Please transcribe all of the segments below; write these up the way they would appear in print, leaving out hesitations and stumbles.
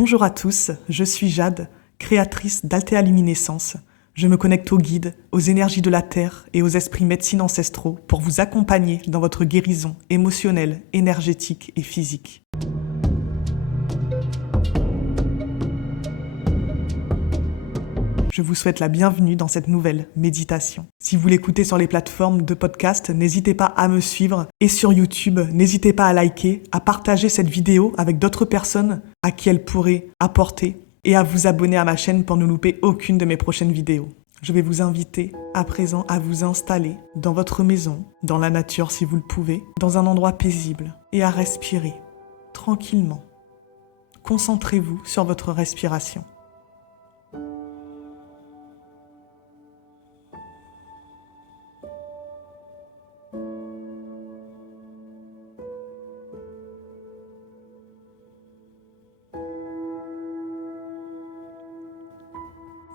Bonjour à tous, je suis Jade, créatrice d'Altea Luminescence. Je me connecte aux guides, aux énergies de la Terre et aux esprits médecine ancestraux pour vous accompagner dans votre guérison émotionnelle, énergétique et physique. Je vous souhaite la bienvenue dans cette nouvelle méditation. Si vous l'écoutez sur les plateformes de podcast, n'hésitez pas à me suivre. Et sur YouTube, n'hésitez pas à liker, à partager cette vidéo avec d'autres personnes à qui elle pourrait apporter et à vous abonner à ma chaîne pour ne louper aucune de mes prochaines vidéos. Je vais vous inviter à présent à vous installer dans votre maison, dans la nature si vous le pouvez, dans un endroit paisible et à respirer tranquillement. Concentrez-vous sur votre respiration.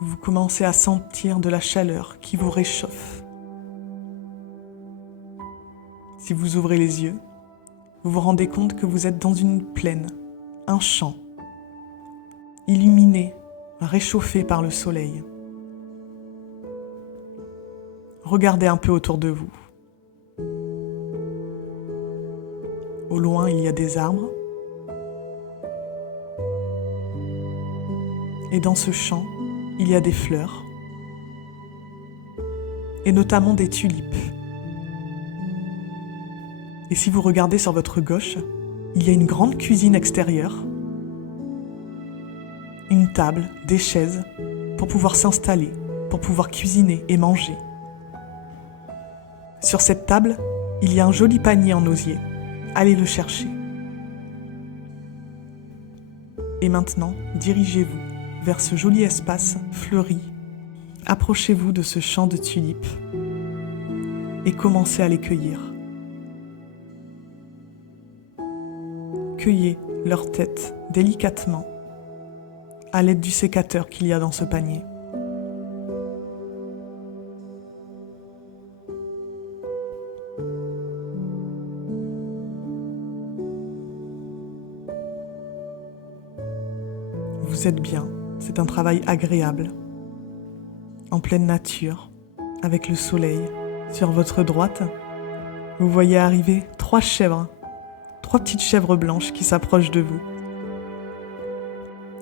Vous commencez à sentir de la chaleur qui vous réchauffe. Si vous ouvrez les yeux, vous vous rendez compte que vous êtes dans une plaine, un champ, illuminé, réchauffé par le soleil. Regardez un peu autour de vous. Au loin, il y a des arbres. Et dans ce champ, il y a des fleurs, et notamment des tulipes. Et si vous regardez sur votre gauche, il y a une grande cuisine extérieure, une table, des chaises, pour pouvoir s'installer, pour pouvoir cuisiner et manger. Sur cette table, il y a un joli panier en osier. Allez le chercher. Et maintenant, dirigez-vous vers ce joli espace fleuri. Approchez-vous de ce champ de tulipes et commencez à les cueillir. Cueillez leur tête délicatement à l'aide du sécateur qu'il y a dans ce panier. Vous êtes bien. C'est un travail agréable, en pleine nature, avec le soleil. Sur votre droite, vous voyez arriver 3 chèvres, 3 petites chèvres blanches qui s'approchent de vous.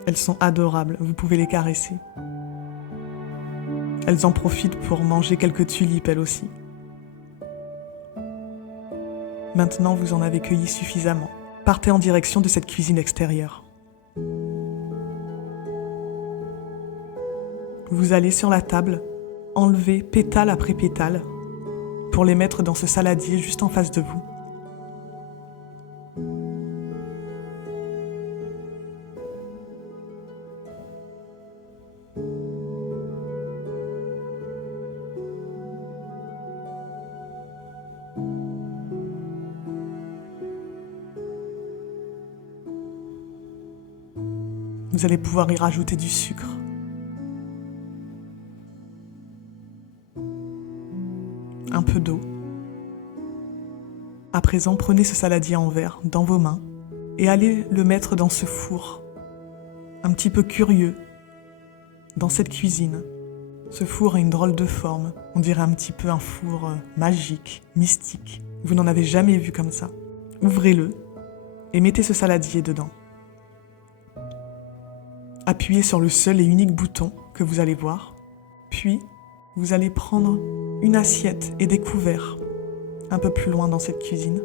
Elles sont adorables, vous pouvez les caresser. Elles en profitent pour manger quelques tulipes elles aussi. Maintenant, vous en avez cueilli suffisamment. Partez en direction de cette cuisine extérieure. Vous allez sur la table, enlever pétale après pétale pour les mettre dans ce saladier juste en face de vous. Vous allez pouvoir y rajouter du sucre. Un peu d'eau. À présent, prenez ce saladier en verre dans vos mains et allez le mettre dans ce four, un petit peu curieux, dans cette cuisine. Ce four a une drôle de forme, on dirait un petit peu un four magique, mystique. Vous n'en avez jamais vu comme ça. Ouvrez-le et mettez ce saladier dedans. Appuyez sur le seul et unique bouton que vous allez voir, puis vous allez prendre une assiette et des couverts un peu plus loin dans cette cuisine.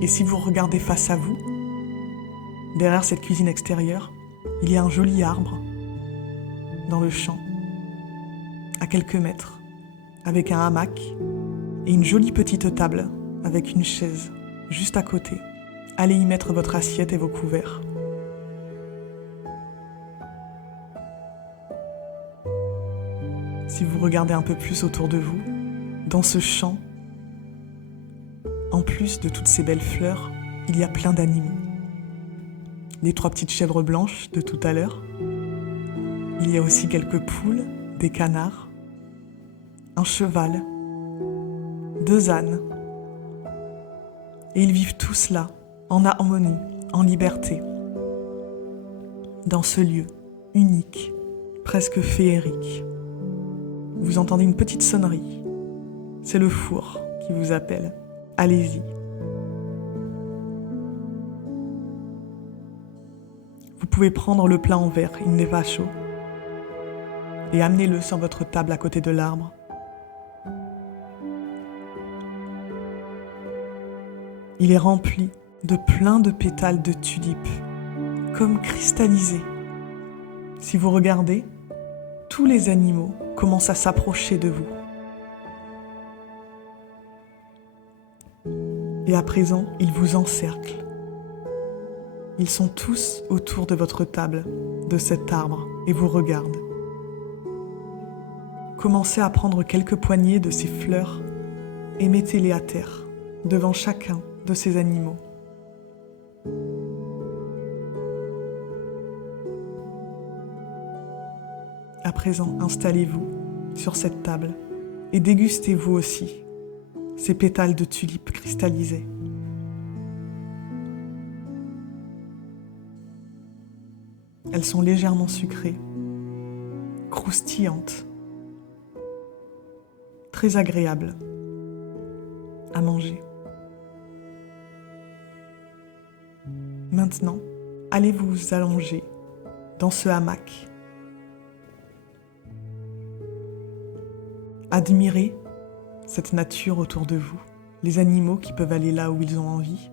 Et si vous regardez face à vous, derrière cette cuisine extérieure, il y a un joli arbre dans le champ, à quelques mètres, avec un hamac et une jolie petite table avec une chaise juste à côté. Allez y mettre votre assiette et vos couverts. Si vous regardez un peu plus autour de vous, dans ce champ, en plus de toutes ces belles fleurs, il y a plein d'animaux. Les 3 petites chèvres blanches de tout à l'heure. Il y a aussi quelques poules, des canards, un cheval, 2 ânes. Et ils vivent tous là, en harmonie, en liberté, dans ce lieu unique, presque féerique. Vous entendez une petite sonnerie. C'est le four qui vous appelle. Allez-y. Vous pouvez prendre le plat en verre, il n'est pas chaud, et amenez-le sur votre table à côté de l'arbre. Il est rempli de plein de pétales de tulipes, comme cristallisés. Si vous regardez, tous les animaux commencent à s'approcher de vous. Et à présent, ils vous encerclent. Ils sont tous autour de votre table, de cet arbre, et vous regardent. Commencez à prendre quelques poignées de ces fleurs et mettez-les à terre, devant chacun de ces animaux. À présent, installez-vous sur cette table et dégustez vous aussi ces pétales de tulipes cristallisés. Elles sont légèrement sucrées, croustillantes, très agréables à manger. Maintenant, allez vous allonger dans ce hamac. Admirez cette nature autour de vous, les animaux qui peuvent aller là où ils ont envie.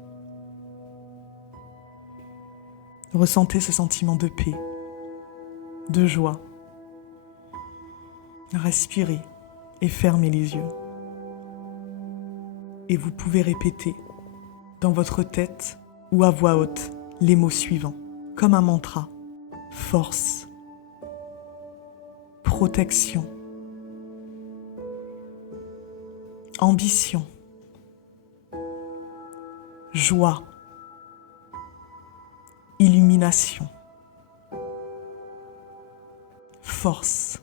Ressentez ce sentiment de paix, de joie. Respirez et fermez les yeux. Et vous pouvez répéter dans votre tête ou à voix haute les mots suivants, comme un mantra. Force, protection, ambition, joie, illumination, force,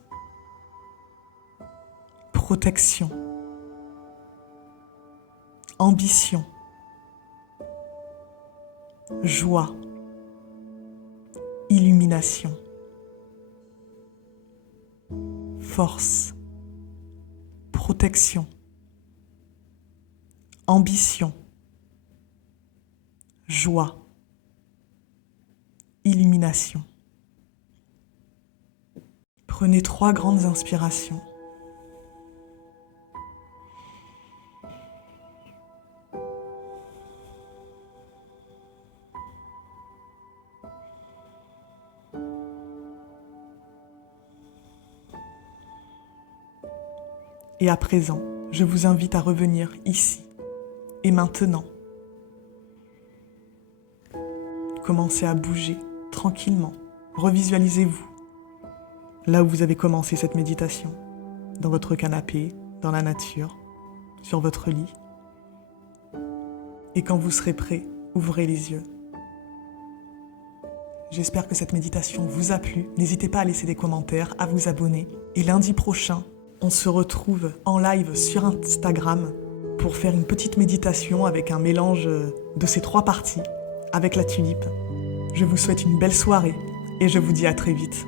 protection, ambition, joie, illumination, force, protection, ambition, joie, illumination. Prenez 3 grandes inspirations. Et à présent, je vous invite à revenir ici et maintenant. Commencez à bouger tranquillement. Revisualisez-vous là où vous avez commencé cette méditation, dans votre canapé, dans la nature, sur votre lit. Et quand vous serez prêt, ouvrez les yeux. J'espère que cette méditation vous a plu. N'hésitez pas à laisser des commentaires, à vous abonner. Et lundi prochain, on se retrouve en live sur Instagram pour faire une petite méditation avec un mélange de ces 3 parties avec la tulipe. Je vous souhaite une belle soirée et je vous dis à très vite.